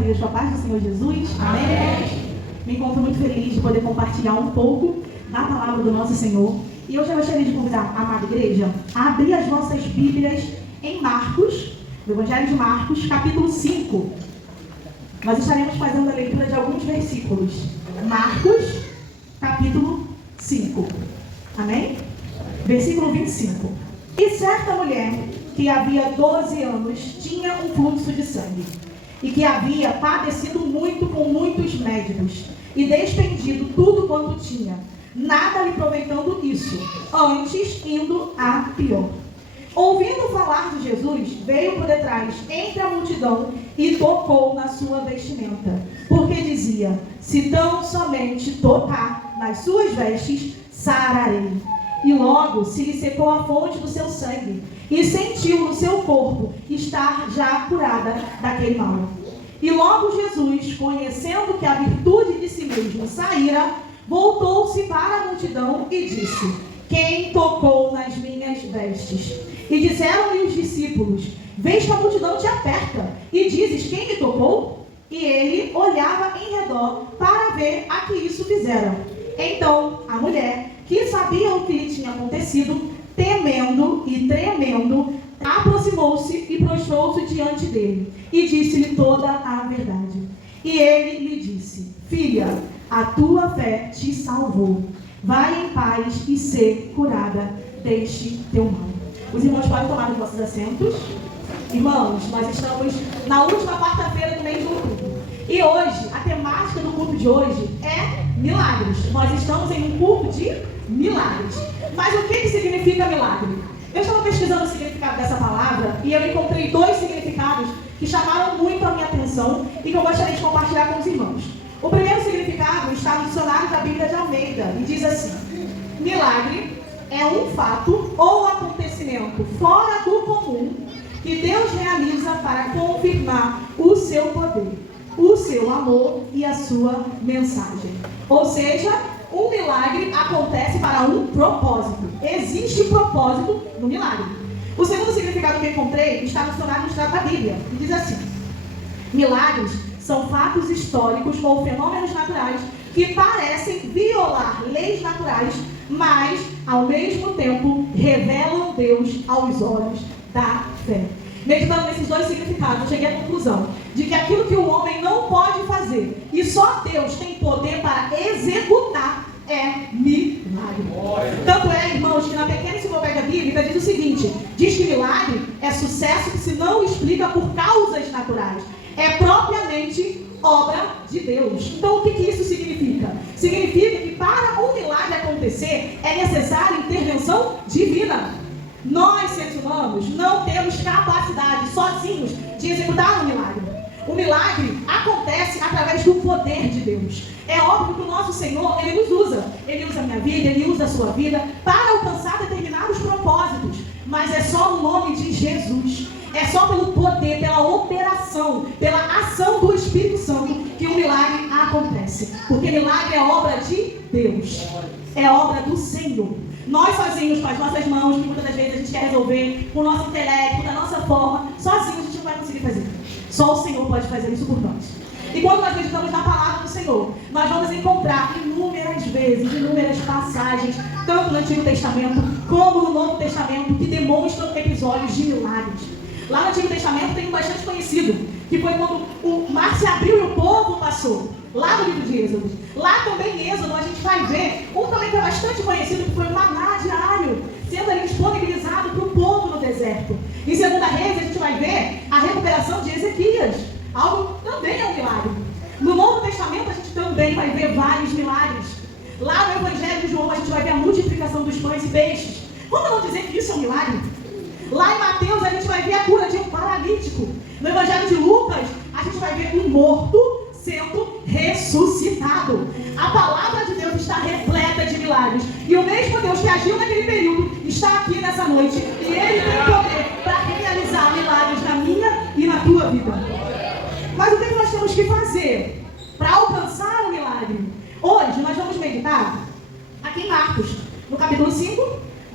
Deus com a paz do Senhor Jesus. Amém. Me encontro muito feliz de poder compartilhar um pouco da palavra do nosso Senhor. E hoje eu gostaria de convidar a amada igreja a abrir as nossas Bíblias em Marcos, no Evangelho de Marcos, capítulo 5. Nós estaremos fazendo a leitura de alguns versículos. Marcos, capítulo 5. Amém? Versículo 25. E certa mulher, que havia 12 anos, tinha um fluxo de sangue, e que havia padecido muito com muitos médicos, e despendido tudo quanto tinha, nada lhe proveitando isso, antes indo a pior. Ouvindo falar de Jesus, veio por detrás, entre a multidão, e tocou na sua vestimenta, porque dizia: se tão somente tocar nas suas vestes, sararei. E logo se lhe secou a fonte do seu sangue, e sentiu no seu corpo estar já curada daquele mal. E logo Jesus, conhecendo que a virtude de si mesmo saíra, voltou-se para a multidão e disse: quem tocou nas minhas vestes? E disseram-lhe os discípulos: vês que a multidão te aperta, e dizes: quem me tocou? E ele olhava em redor para ver a que isso fizeram. Então a mulher, que sabia o que lhe tinha acontecido, temendo e tremendo, aproximou-se e prostrou-se diante dele, e disse-lhe toda a verdade. E ele lhe disse: filha, a tua fé te salvou. Vai em paz e ser curada deste teu mal. Os irmãos podem tomar os vossos assentos. Irmãos, nós estamos na última quarta-feira do mês de outubro. E hoje, a temática do culto de hoje é milagres. Nós estamos em um culto de milagres. Mas o que significa milagre? Eu estava pesquisando o significado dessa palavra e eu encontrei dois significados que chamaram muito a minha atenção e que eu gostaria de compartilhar com os irmãos. O primeiro significado está no dicionário da Bíblia de Almeida e diz assim: milagre é um fato ou acontecimento fora do comum que Deus realiza para confirmar o seu poder, o seu amor e a sua mensagem. Ou seja, um milagre acontece para um propósito. Existe propósito no milagre. O segundo significado que eu encontrei está no dicionário da Bíblia e diz assim: milagres são fatos históricos ou fenômenos naturais que parecem violar leis naturais, mas, ao mesmo tempo, revelam Deus aos olhos da fé. Meditando nesses dois significados, eu cheguei à conclusão de que aquilo que o homem não pode fazer e só Deus tem poder para executar é milagre. Tanto é, irmãos, que na pequena enciclopédia bíblica diz o seguinte: diz que milagre é sucesso que se não explica por causas naturais, é propriamente obra de Deus. Então o que isso significa? Significa que para um milagre acontecer é necessária intervenção divina. Nós, seres humanos, não temos capacidade sozinhos de executar um milagre. O milagre acontece através do poder de Deus. É óbvio que o nosso Senhor, Ele nos usa. Ele usa a minha vida, Ele usa a sua vida para alcançar determinados propósitos. Mas é só no nome de Jesus. É só pelo poder, pela operação, pela ação do Espírito Santo que o milagre acontece. Porque milagre é obra de Deus. É obra do Senhor. Nós sozinhos, com as nossas mãos, que muitas das vezes a gente quer resolver com o nosso intelecto, da nossa forma, sozinhos a gente não vai conseguir fazer. Só o Senhor pode fazer isso por nós. E quando nós meditamos na palavra do Senhor, nós vamos encontrar inúmeras vezes, inúmeras passagens, tanto no Antigo Testamento como no Novo Testamento, que demonstram episódios de milagres. Lá no Antigo Testamento tem um bastante conhecido, que foi quando o mar se abriu e o povo passou. Lá no livro de Êxodo. Lá também em Êxodo a gente vai ver um também que é bastante conhecido, que foi o maná diário, sendo ali disponibilizado para o povo no deserto. Em 2 Reis a gente vai ver a recuperação de Ezequias. Algo também é um milagre. No Novo Testamento a gente também vai ver vários milagres. Lá no Evangelho de João a gente vai ver a multiplicação dos pães e peixes. Como não dizer que isso é um milagre? Lá em Mateus a gente vai ver a cura de um paralítico. No Evangelho de Lucas a gente vai ver um morto sendo ressuscitado. A palavra de Deus está repleta de milagres. E o mesmo Deus que agiu naquele período está aqui nessa noite. E Ele tem poder para realizar milagres na minha e na tua vida. Mas o que nós temos que fazer para alcançar o milagre? Hoje nós vamos meditar aqui em Marcos, no capítulo 5,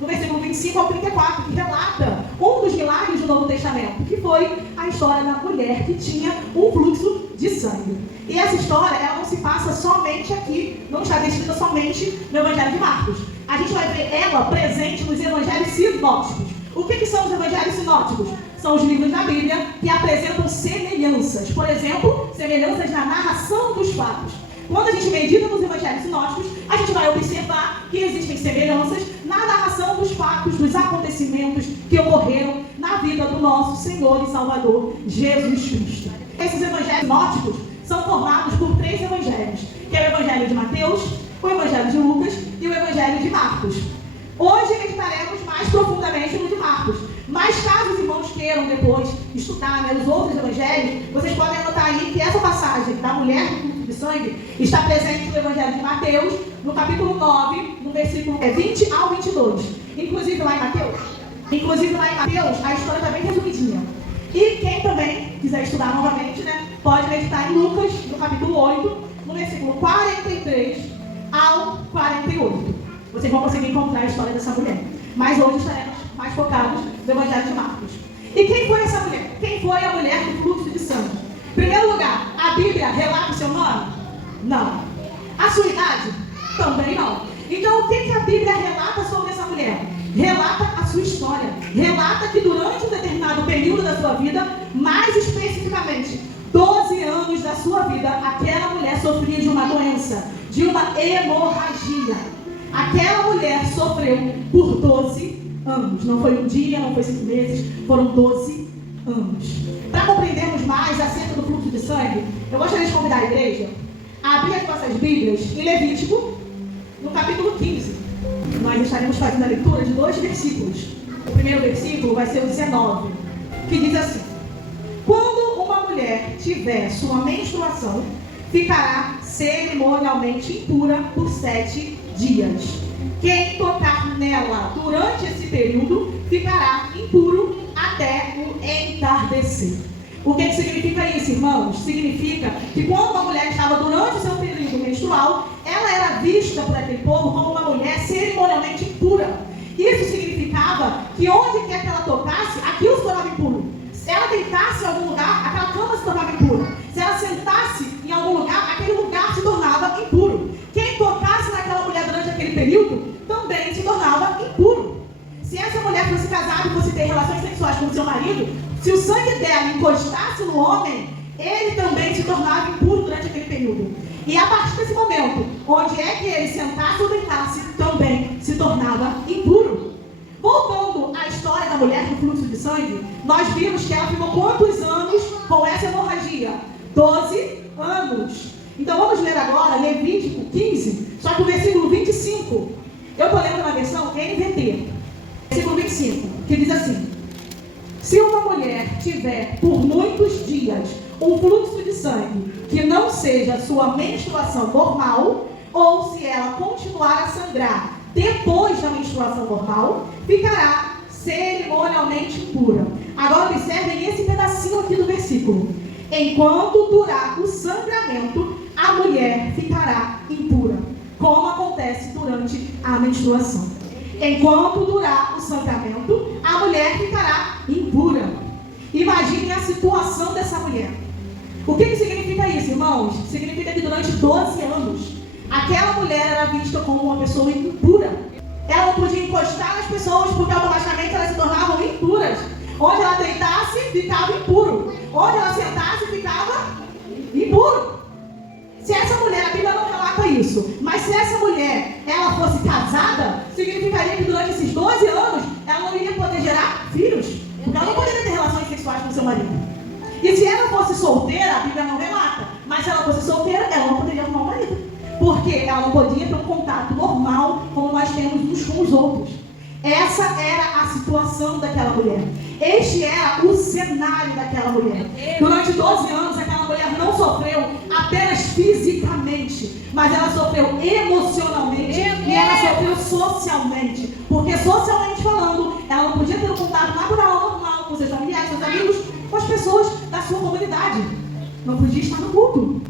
no versículo 25 ao 34, que relata um dos milagres do Novo Testamento, que foi a história da mulher que tinha um fluxo de sangue. Sangue. E essa história, ela não se passa somente aqui, não está descrita somente no Evangelho de Marcos. A gente vai ver ela presente nos Evangelhos sinóticos. O que são os Evangelhos sinóticos? São os livros da Bíblia que apresentam semelhanças. Por exemplo, semelhanças na narração dos fatos. Quando a gente medita nos Evangelhos sinóticos, a gente vai observar que existem semelhanças na narração dos fatos, dos acontecimentos que ocorreram na vida do nosso Senhor e Salvador, Jesus Cristo. Esses Evangelhos sinóticos são formados por 3 evangelhos, que é o Evangelho de Mateus, o Evangelho de Lucas e o Evangelho de Marcos. Hoje meditaremos mais profundamente no de Marcos, mas caso os irmãos queiram depois estudar os outros evangelhos, vocês podem anotar aí que essa passagem da mulher do fluxo de sangue está presente no Evangelho de Mateus, no capítulo 9, no versículo 20 ao 22. Inclusive lá em Mateus, a história está bem resumidinha. E quem também quiser estudar novamente, pode meditar em Lucas, no capítulo 8, no versículo 43 ao 48. Vocês vão conseguir encontrar a história dessa mulher. Mas hoje estaremos mais focados no Evangelho de Marcos. E quem foi essa mulher? Quem foi a mulher do fluxo de sangue? Em primeiro lugar, a Bíblia relata o seu nome? Não. A sua idade? Também não. Então, o que a Bíblia relata sobre essa mulher? Relata a sua história. Relata que durante um determinado período da sua vida, mais especificamente 12 anos da sua vida, aquela mulher sofria de uma doença, de uma hemorragia. Aquela mulher sofreu por 12 anos. Não foi um dia, não foi 5 meses, foram 12 anos. Para compreendermos mais acerca do fluxo de sangue, eu gostaria de convidar a igreja a abrir as nossas Bíblias em Levítico, no capítulo 15. Nós estaremos fazendo a leitura de 2 versículos. O primeiro versículo vai ser o 19, que diz assim: quando uma mulher tiver sua menstruação, ficará cerimonialmente impura por 7 dias. Quem tocar nela durante esse período ficará impuro até o entardecer. O que significa isso, irmãos? Significa que quando uma mulher estava durante o seu período menstrual, ela era vista por aquele povo como uma mulher cerimonialmente impura. Isso significava que onde quer que ela tocasse, aquilo se tornava impuro. Se ela deitasse em algum lugar, aquela cama se tornava impura. Se ela sentasse em algum lugar, aquele lugar se tornava impuro. Quem tocasse naquela mulher durante aquele período, também se tornava impuro. Se essa mulher fosse casada e fosse ter relações sexuais com o seu marido, se o sangue dela encostasse no homem, ele também se tornava impuro durante aquele período. E a partir desse momento, onde é que ele sentasse ou deitasse, também se tornava impuro. Voltando à história da mulher do fluxo de sangue, nós vimos que ela ficou quantos anos com essa hemorragia? 12 anos. Então vamos ler agora Levítico 15, só que o versículo 25. Eu estou lendo na versão NVT. Versículo 25, que diz assim: se uma mulher tiver por muitos dias um fluxo de sangue que não seja sua menstruação normal, ou se ela continuar a sangrar depois da menstruação normal, ficará cerimonialmente impura. Agora observem esse pedacinho aqui do versículo. Enquanto durar o sangramento, a mulher ficará impura, como acontece durante a menstruação. Enquanto durar o sangramento, a mulher ficará impura. Imaginem a situação dessa mulher. O que significa isso, irmãos? Significa que durante 12 anos, aquela mulher era vista como uma pessoa impura. Ela não podia encostar nas pessoas porque automaticamente elas se tornavam impuras. Onde ela deitasse, ficava impuro. Onde ela sentasse, ficava impuro. Se essa mulher, a Bíblia não relata isso, mas se essa mulher, ela fosse casada, significaria que durante esses 12 anos, ela não iria poder gerar filhos. Porque ela não poderia ter relações sexuais com seu marido. E se ela fosse solteira, a Bíblia não relata, mas se ela fosse solteira, ela não poderia arrumar um marido. Porque ela não podia ter um contato normal, como nós temos uns com os outros. Essa era a situação daquela mulher. Este era o cenário daquela mulher. Durante 12 anos, aquela mulher não sofreu apenas fisicamente, mas ela sofreu emocionalmente e ela sofreu socialmente. Porque socialmente falando, ela não podia ter um contato natural, normal, com seus familiares, seus amigos, com as pessoas da sua comunidade. Não podia estar no culto.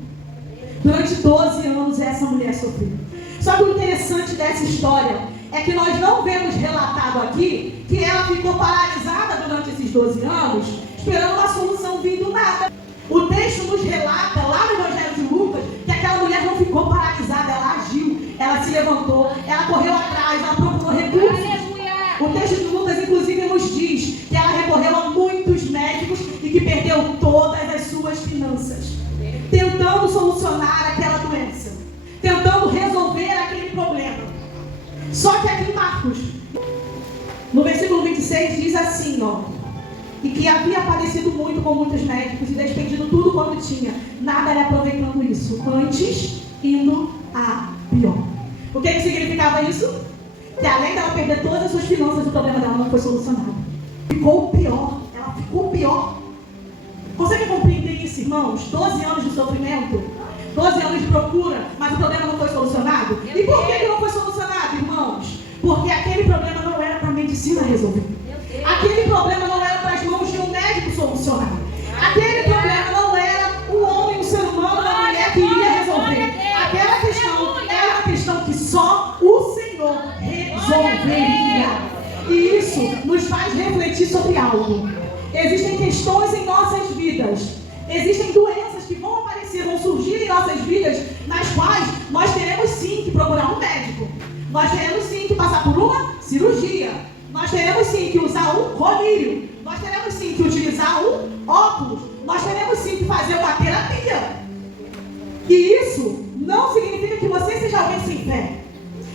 Durante 12 anos, essa mulher sofreu. Só que o interessante dessa história é que nós não vemos relatado aqui que ela ficou paralisada durante esses 12 anos, esperando uma solução vindo nada. O texto nos relata, lá no Evangelho finanças, tentando solucionar aquela doença, tentando resolver aquele problema. Só que aqui em Marcos, no versículo 26, diz assim, e que havia padecido muito com muitos médicos e despendido tudo quanto tinha, nada lhe aproveitando isso, antes indo a pior. O que significava isso? Que além dela perder todas as suas finanças, o problema dela não foi solucionado. Ficou pior, ela ficou pior. Consegue compreender isso, irmãos? 12 anos de sofrimento, 12 anos de procura, mas o problema não foi solucionado. E por que não foi solucionado, irmãos? Porque aquele problema não era para a medicina resolver. Aquele problema não era para as mãos de um médico solucionar. Aquele problema não era o homem, o ser humano, a mulher que iria resolver. Aquela questão era uma questão que só o Senhor resolveria. E isso nos faz refletir sobre algo. Existem questões em nossas vidas. Existem doenças que vão aparecer, vão surgir em nossas vidas, nas quais nós teremos sim que procurar um médico. Nós teremos sim que passar por uma cirurgia. Nós teremos sim que usar um colírio. Nós teremos sim que utilizar um óculos. Nós teremos sim que fazer uma terapia. E isso não significa que você seja alguém sem fé.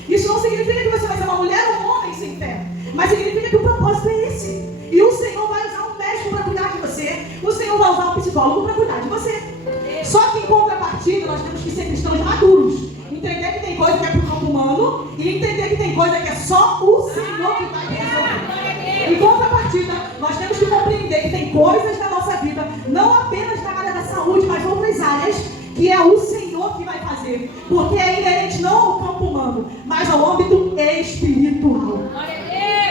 Isso não significa que você vai ser uma mulher ou um homem sem fé. Mas significa que o propósito é esse. E o Senhor vai usar um médico para cuidar de você. O Senhor vai usar um psicólogo para cuidar de você. Só que em contrapartida, nós temos que ser cristãos maduros. Entender que tem coisa que é para o campo humano e entender que tem coisa que é só o Senhor que vai resolver. Em contrapartida, nós temos que compreender que tem coisas na nossa vida, não apenas na área da saúde, mas outras áreas, que é o Senhor que vai fazer. Porque é inerente não ao campo humano, mas ao âmbito espiritual.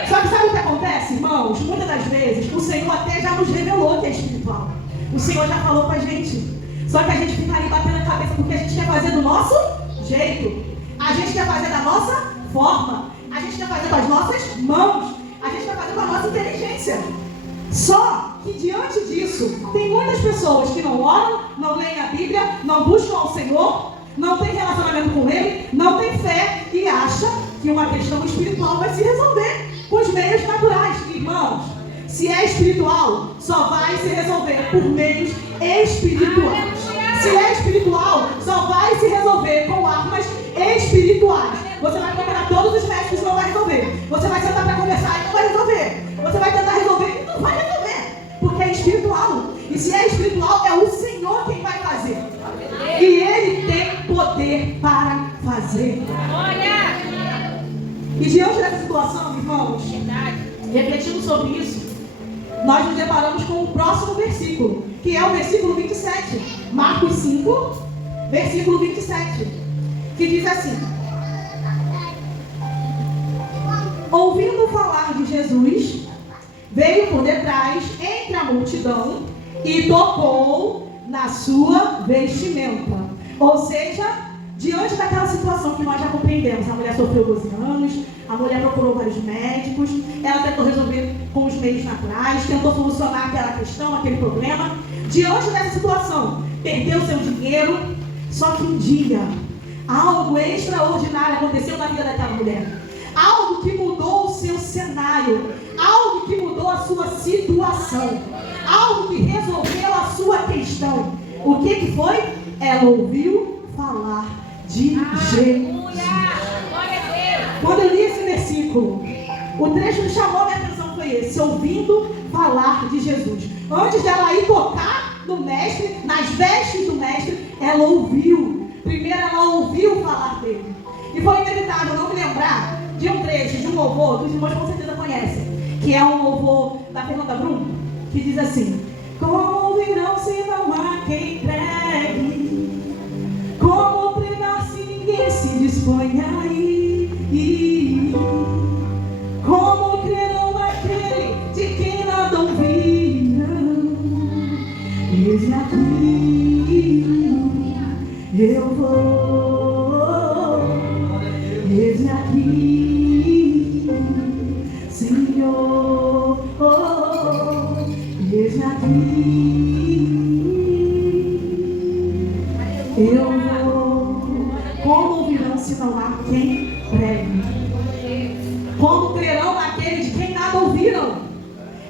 Só que sabe o que acontece, irmãos? Muitas das vezes, o Senhor até já nos revelou que é espiritual. O Senhor já falou com a gente. Só que a gente fica ali batendo a cabeça porque a gente quer fazer do nosso jeito. A gente quer fazer da nossa forma. A gente quer fazer com as nossas mãos. A gente quer fazer com a nossa inteligência. Só que diante disso, tem muitas pessoas que não oram, não leem a Bíblia, não buscam ao Senhor, não tem relacionamento com Ele, não tem fé e acha que uma questão espiritual vai se resolver com os meios naturais. Irmãos, se é espiritual, só vai se resolver por meios espirituais. Se é espiritual, só vai se resolver com armas espirituais. Você vai procurar todos os médicos e não vai resolver. Você vai sentar para conversar e não vai resolver. Você vai tentar resolver e não vai resolver. Porque é espiritual. E se é espiritual, é o Senhor quem vai fazer. E Ele tem poder para fazer. E diante dessa situação, irmãos, refletindo sobre isso, nós nos deparamos com o próximo versículo, que é o versículo 27. Marcos 5, versículo 27, que diz assim: ouvindo falar de Jesus, veio por detrás entre a multidão e tocou na sua vestimenta. Ou seja, diante daquela situação que nós já compreendemos, a mulher sofreu 12 anos, a mulher procurou vários médicos, ela tentou resolver com os meios naturais, tentou solucionar aquela questão, aquele problema. Diante dessa situação, perdeu seu dinheiro, só que um dia, algo extraordinário aconteceu na vida daquela mulher. Algo que mudou o seu cenário, algo que mudou a sua situação, algo que resolveu a sua questão. O que foi? Ela ouviu falar de Jesus. Quando eu li esse versículo, o trecho que chamou a minha atenção foi esse: ouvindo falar de Jesus. Antes dela ir tocar no mestre, nas vestes do mestre, ela ouviu. Primeiro ela ouviu falar dele. E foi inevitável não me lembrar de um trecho, de um louvor, que os irmãos com certeza conhecem, que é um louvor da Fernanda Brum, que diz assim: como virão se não há quem pregue, como pregar se ninguém se dispõe a ir, como crerão naquele de quem nada ouviram. Eis aqui, eu vou, eis aqui, Senhor, eis aqui, eu vou. Como ouvirão se não há quem pregue? Como crerão naquele de quem nada ouviram?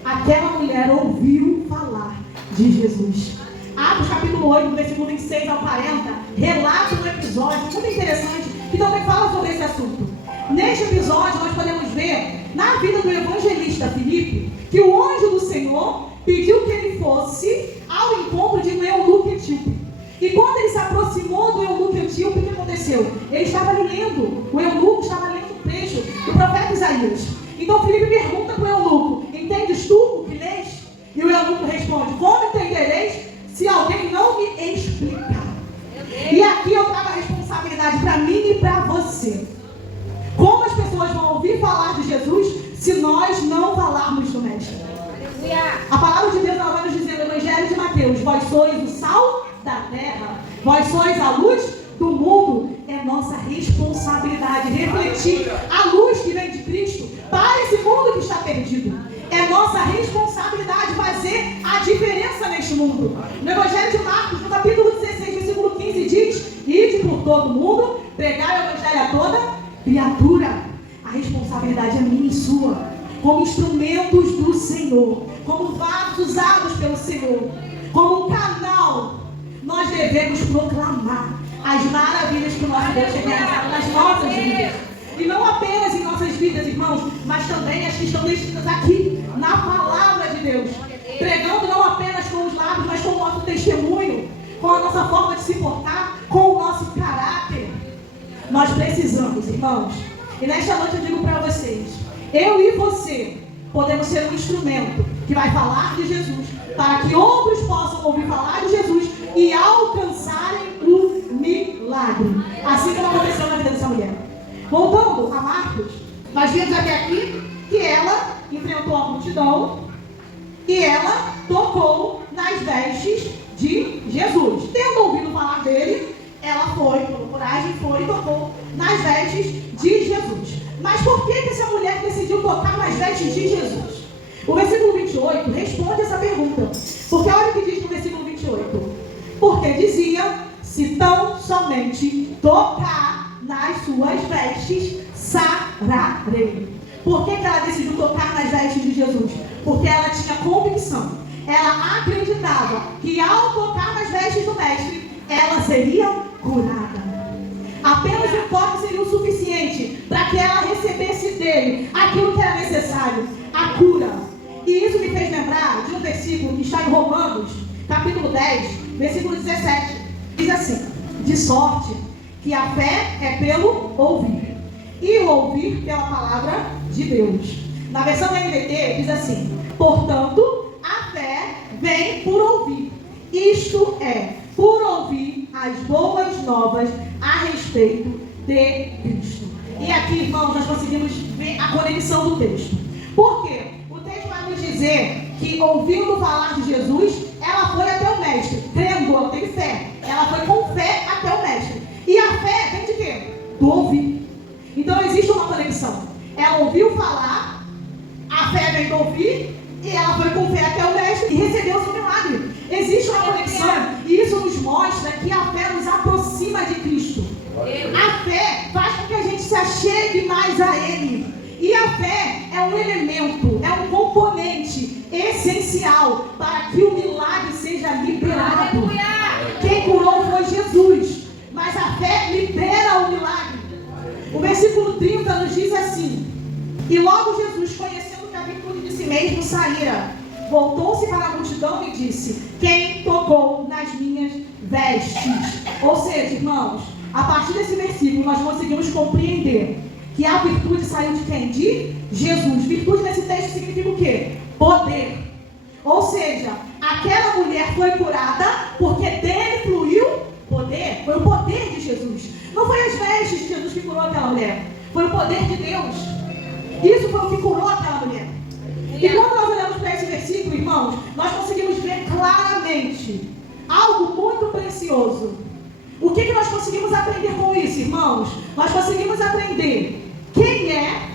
Aquela mulher ouviu falar de Jesus. A Marcos capítulo 8, versículo 26 ao 40, relata um episódio muito interessante que também fala sobre esse assunto. Neste episódio nós podemos ver na vida do evangelista Filipe que o anjo do Senhor pediu que ele fosse ao encontro de um eunuco etíope. E quando ele se aproximou do eunuco etíope, o que aconteceu? Ele estava lendo, o eunuco estava lendo o trecho do profeta Isaías. Então Filipe pergunta para o eunuco: entendes tu o que lês? E o eunuco responde: como entendereis se alguém não me explicar? E aqui eu trago a responsabilidade para mim e para você. Como as pessoas vão ouvir falar de Jesus se nós não falarmos do Mestre? A palavra de Deus ela vai nos dizer no Evangelho de Mateus: vós sois o sal da terra, vós sois a luz do mundo. É nossa responsabilidade refletir a luz que vem de Cristo para esse mundo que está perdido. É nossa responsabilidade fazer a diferença neste mundo. No Evangelho de Marcos, no capítulo 16, versículo 15, diz: ide por todo mundo, pregai o Evangelho a toda criatura. A responsabilidade é minha e sua, como instrumentos do Senhor, como vasos usados pelo Senhor, como um canal. Nós devemos proclamar as maravilhas que o nosso Deus tem realizado nas nossas vidas. E não apenas em nossas vidas, irmãos, mas também as que estão descritas aqui, na palavra de Deus. Pregando não apenas com os lábios, mas com o nosso testemunho, com a nossa forma de se portar, com o nosso caráter. Nós precisamos, irmãos. E nesta noite eu digo para vocês: eu e você podemos ser um instrumento que vai falar de Jesus, para que outros possam ouvir falar de Jesus e alcançarem o milagre. Assim como aconteceu na vida dessa mulher. Voltando a Marcos, nós vimos até aqui que ela enfrentou a multidão e ela tocou nas vestes de Jesus. Tendo ouvido falar dele, ela foi, com coragem, foi e tocou nas vestes de Jesus. Mas por que essa mulher decidiu tocar nas vestes de Jesus? O versículo 28 responde essa pergunta. Porque olha o que diz no versículo 28. Porque dizia: se tão somente tocar nas suas vestes, sararei. Por que ela decidiu tocar nas vestes de Jesus? Porque ela tinha convicção. Ela acreditava que ao tocar nas vestes do Mestre, ela seria curada. Apenas um toque seria o suficiente para que ela recebesse dele aquilo que era necessário, a cura. E isso me fez lembrar de um versículo que está em Romanos, capítulo 10, versículo 17. Diz assim: de sorte que a fé é pelo ouvir, e o ouvir pela palavra de Deus. Na versão NVT diz assim: portanto, a fé vem por ouvir. Isto é, por ouvir as boas novas a respeito de Cristo. E aqui, irmãos, nós conseguimos ver a conexão do texto. Por quê? O texto vai nos dizer que, ouvindo falar de Jesus, ela foi até o Mestre, crendo, ela teve fé. Ela foi com fé até o Mestre. E a fé vem de quê? Do ouvir. Então existe uma conexão. Ela ouviu falar, a fé vem do ouvir, e ela foi com fé até o Mestre e recebeu o seu milagre. Existe uma conexão, e isso nos mostra que a fé nos aproxima de Cristo. A fé faz com que a gente se achegue mais a Ele. E a fé é um elemento, é um componente essencial para que o milagre seja liberado. Quem curou foi Jesus, mas a fé libera o milagre. O versículo 30 nos diz assim: e logo Jesus, conhecendo que a virtude de si mesmo saíra, voltou-se para a multidão e disse: quem tocou nas minhas vestes? Ou seja, irmãos, a partir desse versículo nós conseguimos compreender que a virtude saiu de quem? De Jesus. Virtude nesse texto significa o quê? Poder. Ou seja, aquela mulher foi curada porque dele fluiu poder. Foi o poder de Jesus. Não foi as vestes de Jesus que curou aquela mulher. Foi o poder de Deus. Isso foi o que curou aquela mulher. E quando nós olhamos para esse versículo, irmãos, nós conseguimos ver claramente algo muito precioso. O que nós conseguimos aprender com isso, irmãos? Nós conseguimos aprender quem é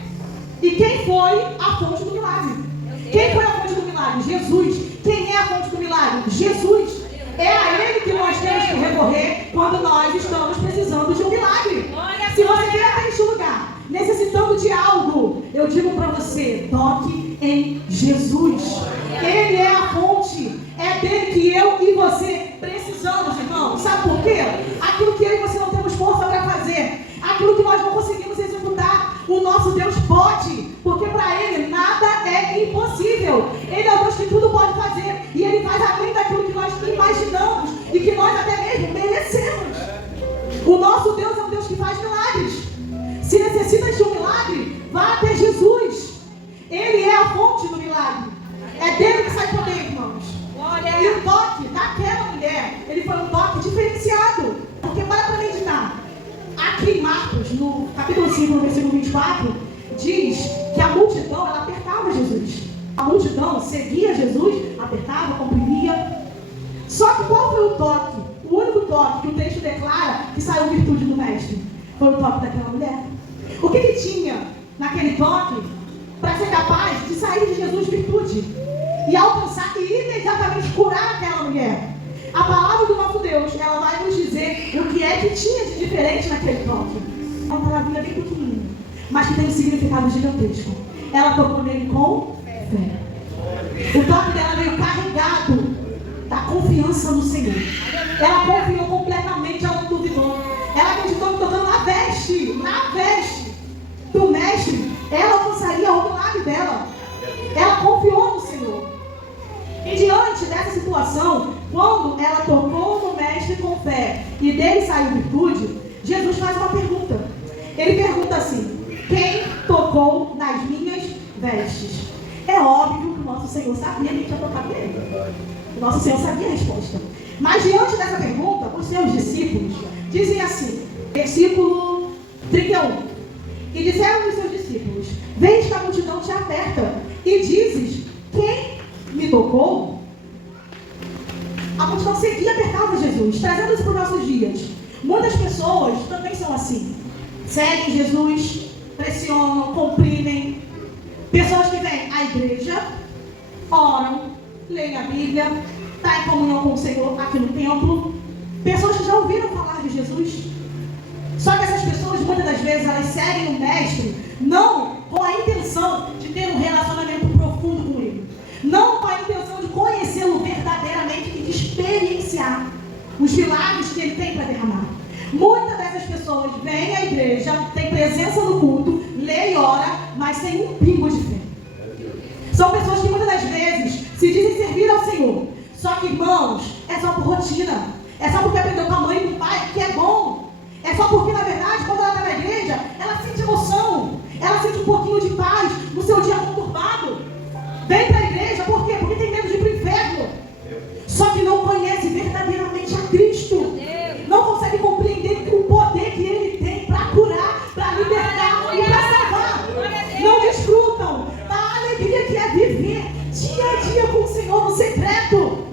e quem foi a fonte do milagre. Quem foi a fonte do milagre? Jesus. Quem é a fonte do milagre? Jesus. É a Ele que nós temos que recorrer quando nós estamos precisando de um milagre. Se você quer estar neste lugar, necessitando de algo, eu digo para você: toque em Jesus. Ele é a fonte. É dele que eu e você precisamos. quê? Aquilo que eu e você não temos força para fazer, aquilo que nós não conseguimos executar, o nosso Deus pode, porque para Ele nada é impossível. Ele é o Deus que tudo pode fazer, e Ele faz além daquilo que nós imaginamos e que nós até mesmo merecemos. O nosso Deus é um Deus que faz milagres. Se necessitas de um milagre, vá até Jesus. Ele é a fonte do milagre. É dele que sai poder, irmãos. E o toque daquela mulher, ele foi um toque diferenciado. Porque para meditar, aqui em Marcos, no capítulo 5, no versículo 24, diz que a multidão, ela apertava Jesus. A multidão seguia Jesus, apertava, comprimia. Só que qual foi o toque? O único toque que o texto declara que saiu virtude do mestre foi o toque daquela mulher. O que tinha naquele toque para ser capaz de sair de Jesus virtude e alcançar e imediatamente curar aquela mulher? A palavra do nosso Deus, ela vai nos dizer o que é que tinha de diferente naquele toque. É uma palavrinha bem pequenininha, mas que tem um significado gigantesco. Ela tocou nele com fé. O toque dela veio carregado da confiança no Senhor. Ela confiou completamente, ela não duvidou. Ela acreditou que tocando na veste do mestre, ela alcançaria o milagre dela. Ela confiou no Senhor. E diante dessa situação, quando ela tocou no mestre com fé e dele saiu virtude, Jesus faz uma pergunta. Ele pergunta assim: quem tocou nas minhas vestes? É óbvio que o nosso Senhor sabia que tinha tocado nele. O nosso Senhor sabia a resposta. Mas diante dessa pergunta, os seus discípulos dizem assim, versículo 31. E disseram os seus discípulos: vês que a multidão te aperta e dizes: quem me tocou? A multidão seguia apertava Jesus, trazendo isso para os nossos dias. Muitas pessoas também são assim. Seguem Jesus, pressionam, comprimem. Pessoas que vêm à igreja, oram, leem a Bíblia, está em comunhão com o Senhor aqui no templo. Pessoas que já ouviram falar de Jesus. Só que essas pessoas, muitas das vezes, elas seguem o mestre não com a intenção de ter um relacionamento profundo com ele. Não com a intenção de conhecê-lo verdadeiramente e de experienciar os milagres que ele tem para derramar. Muitas dessas pessoas vêm à igreja, têm presença no culto, lê e ora, mas sem um pingo de fé. São pessoas que muitas das vezes se dizem servir ao Senhor. Só que, irmãos, é só por rotina. É só porque aprendeu com a mãe e com o pai, que é bom. É só porque, na verdade, quando ela está na igreja, ela sente emoção. Ela sente um pouquinho de paz no seu dia conturbado. Vem para a igreja, por quê? Porque tem medo de ir para o inferno. Só que não conhece verdadeiramente a Cristo. Não consegue compreender o poder que Ele tem para curar, para libertar e para salvar. Não desfrutam da alegria que é viver dia a dia com o Senhor no secreto.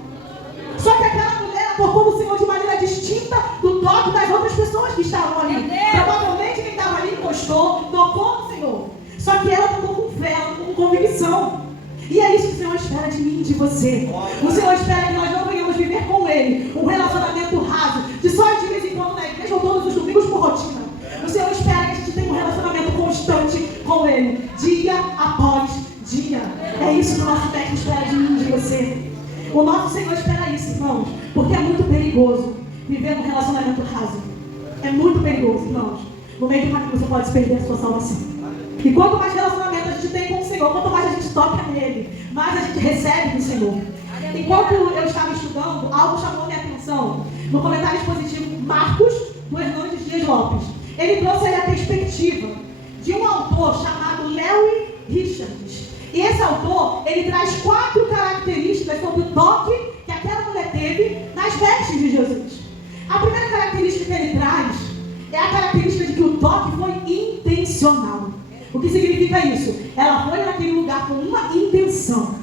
Só que aquela mulher tocou no Senhor de maneira distinta do toque das outras pessoas que estavam ali. Provavelmente quem estava ali encostou, tocou no Senhor. Só que ela tocou com fé, com convicção. E é isso que o Senhor espera de mim e de você. O Senhor espera que nós não venhamos viver com Ele um relacionamento raso, de só ir de vez em quando na igreja ou todos os domingos por rotina. O Senhor espera que a gente tenha um relacionamento constante com Ele, dia após dia. É isso que o nosso texto espera de mim e de você. O nosso Senhor espera isso, irmãos, porque é muito perigoso viver num relacionamento raso. É muito perigoso, irmãos. No meio do caminho você pode perder a sua salvação. E quanto mais relacionamento a gente tem com o Senhor, quanto mais a gente toca nele, mais a gente recebe do Senhor. Enquanto eu estava estudando, algo chamou minha atenção. No comentário expositivo Marcos, do Hernandes Dias Lopes, ele trouxe aí a perspectiva de um autor chamado Lewis Richards. E esse autor, ele traz 4 características sobre o toque que aquela mulher teve nas vestes de Jesus. A primeira característica que ele traz é a característica de que o toque foi intencional. O que significa isso? Ela foi naquele lugar com uma intenção.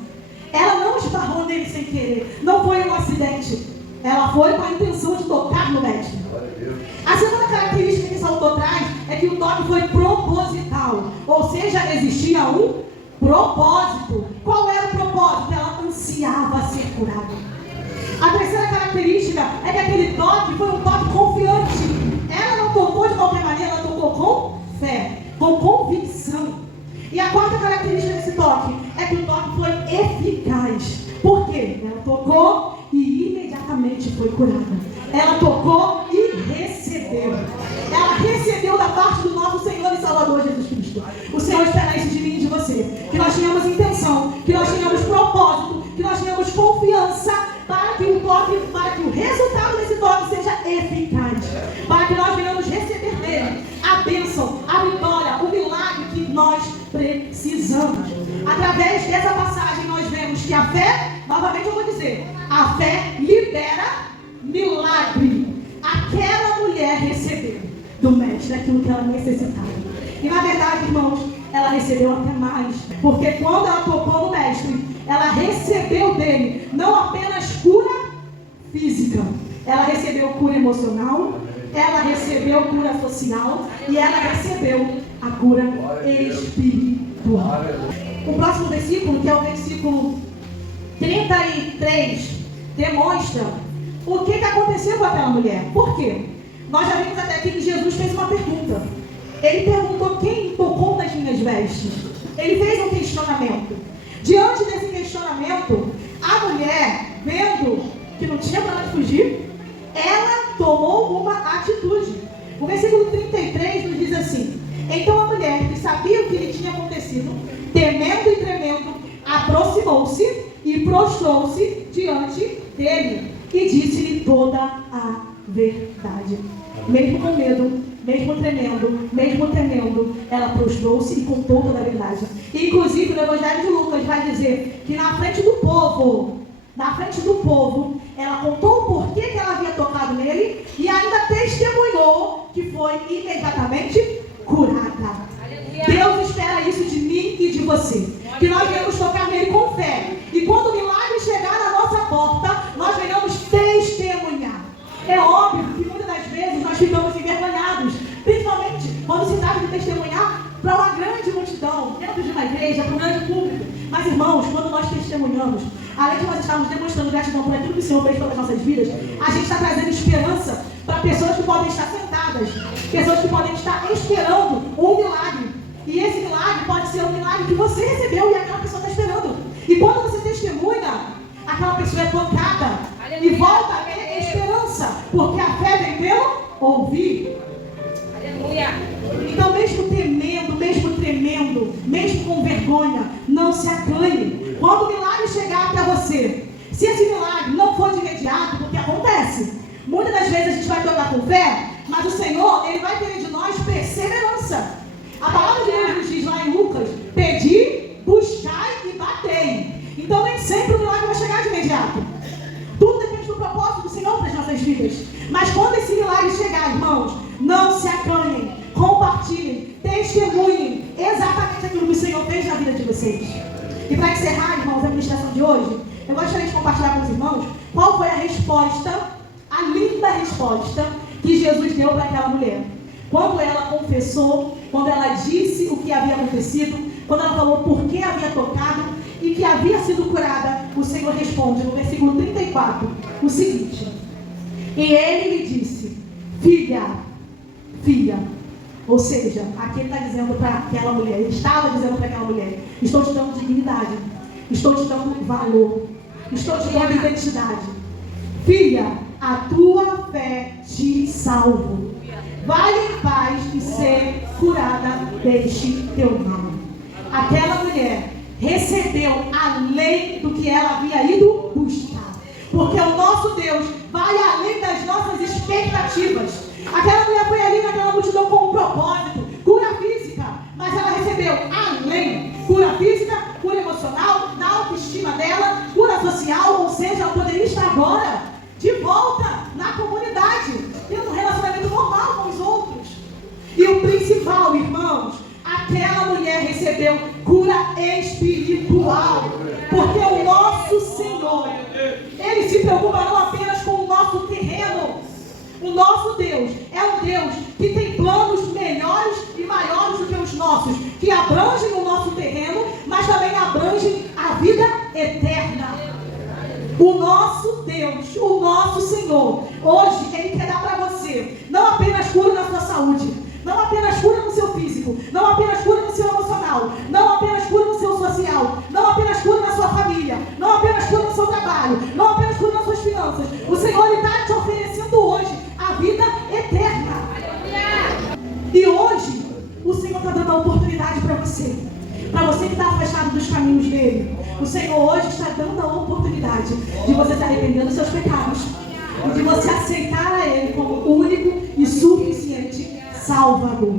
Ela não esbarrou nele sem querer. Não foi um acidente. Ela foi com a intenção de tocar no mestre. A segunda característica que esse autor traz é que o toque foi proposital. Ou seja, existia um propósito. Qual era o propósito? Ela ansiava ser curada. A terceira característica é que aquele toque foi um toque confiante. Ela não tocou de qualquer maneira, ela tocou com fé, com convicção. E a quarta característica desse toque é que o toque foi eficaz. Por quê? Ela tocou e imediatamente foi curada. Ela tocou eficaz, para que nós venhamos receber dele a bênção, a vitória, o milagre que nós precisamos. Através dessa passagem nós vemos que a fé, novamente eu vou dizer, a fé libera milagre. Aquela mulher recebeu do mestre aquilo que ela necessitava. E na verdade, irmãos, ela recebeu até mais, porque quando ela tocou no mestre, ela recebeu dele não apenas cura física, ela recebeu cura emocional, ela recebeu cura social e ela recebeu a cura espiritual. O próximo versículo, que é o versículo 33, demonstra o que aconteceu com aquela mulher. Por quê? Nós já vimos até aqui que Jesus fez uma pergunta. Ele perguntou: quem tocou nas minhas vestes? Ele fez um questionamento. Diante desse questionamento, a mulher, vendo que não tinha para onde fugir, ela tomou uma atitude. O versículo 33 nos diz assim: então a mulher, que sabia o que lhe tinha acontecido, temendo e tremendo, aproximou-se e prostrou-se diante dele e disse-lhe toda a verdade. Mesmo com medo, mesmo tremendo, mesmo temendo, ela prostrou-se e contou toda a verdade. E, inclusive, no Evangelho de Lucas vai dizer que na frente do povo, ela contou o porquê que ela havia tocado nele e ainda testemunhou que foi imediatamente curada. Deus espera isso de mim e de você, que nós venhamos tocar nele com fé, e quando o milagre chegar na nossa porta, nós venhamos testemunhar. É óbvio que muitas das vezes nós ficamos envergonhados, principalmente quando se trata de testemunhar para uma grande multidão, dentro de uma igreja, para um grande público. Mas, irmãos, quando nós testemunhamos, além de nós estarmos demonstrando gratidão por aquilo que o Senhor fez pelas nossas vidas, a gente está trazendo esperança para pessoas que podem estar sentadas, pessoas que podem estar esperando um milagre. E esse milagre pode ser um milagre que você recebeu e aquela pessoa está esperando. E quando você testemunha, aquela pessoa é tocada e volta a ter esperança, porque a fé vem pelo ouvir. Aleluia. Então, mesmo temendo, mesmo tremendo, mesmo com vergonha, não se acanhe. Quando o milagre chegar até você, se esse milagre não for de imediato, porque acontece, muitas das vezes a gente vai tocar com fé, mas o Senhor, Ele vai querer de nós perseverança. A palavra de Deus nos diz lá em Lucas: pedi, buscai e batei. Então nem sempre o milagre vai chegar de imediato. Tudo depende do propósito do Senhor para as nossas vidas. Mas quando esse milagre chegar, irmãos, não se acanhem, compartilhem, testemunhem exatamente aquilo que o Senhor fez na vida de vocês. E para encerrar, irmãos, a ministração de hoje, eu gostaria de compartilhar com os irmãos qual foi a resposta, a linda resposta que Jesus deu para aquela mulher. Quando ela confessou, quando ela disse o que havia acontecido, quando ela falou por que havia tocado e que havia sido curada, o Senhor responde no versículo 34 o seguinte: e ele lhe disse: filha, ou seja, aqui ele está dizendo para aquela mulher, ele estava dizendo para aquela mulher: estou te dando dignidade, estou te dando valor, estou te dando identidade. Filha, a tua fé te salvou. Vai em paz e ser curada deste teu mal. Aquela mulher recebeu além do que ela havia ido buscar, porque o nosso Deus vai além das nossas expectativas. Aquela mulher foi ali naquela multidão com um propósito, cura física, mas ela recebeu além, cura física, cura emocional, na autoestima dela, cura social, ou seja, ela poderia estar agora de volta na comunidade, tendo um relacionamento normal com os outros. E o principal, irmãos, aquela mulher recebeu cura espiritual, porque o nosso Senhor, Ele se preocupa não apenas com o nosso terreno. O nosso Deus é um Deus que tem planos melhores e maiores do que os nossos, que abrangem o nosso terreno, mas também abrangem a vida eterna. O nosso Deus, o nosso Senhor, hoje Ele quer dar para você não apenas cura na sua saúde, não apenas cura no seu físico, não apenas cura no seu emocional, não apenas cura no seu social, não apenas cura na sua família, não apenas cura no seu trabalho, não apenas cura nas suas finanças. O Senhor está te oferecendo hoje a vida eterna. E hoje o Senhor está dando a oportunidade para você que está afastado dos caminhos dele. O Senhor hoje está dando a oportunidade de você se arrepender dos seus pecados e de você aceitar a Ele como Salvador.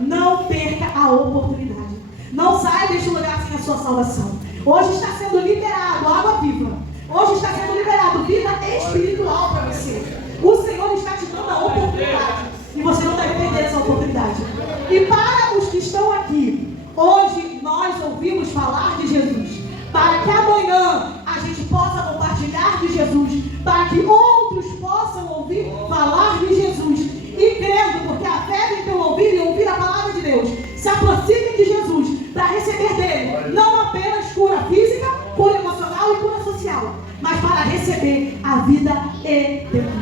Não perca a oportunidade. Não saia deste lugar sem a sua salvação. Hoje está sendo liberado água viva. Hoje está sendo liberado vida espiritual para você. O Senhor está te dando a oportunidade. E você não deve perder essa oportunidade. E para os que estão aqui, hoje nós ouvimos falar de Jesus. Para que amanhã a gente possa compartilhar de Jesus. Para que outros possam ouvir falar de Jesus. E crendo, porque a fé vem pelo ouvir e ouvir a palavra de Deus. Se aproximem de Jesus para receber dele não apenas cura física, cura emocional e cura social, mas para receber a vida eterna.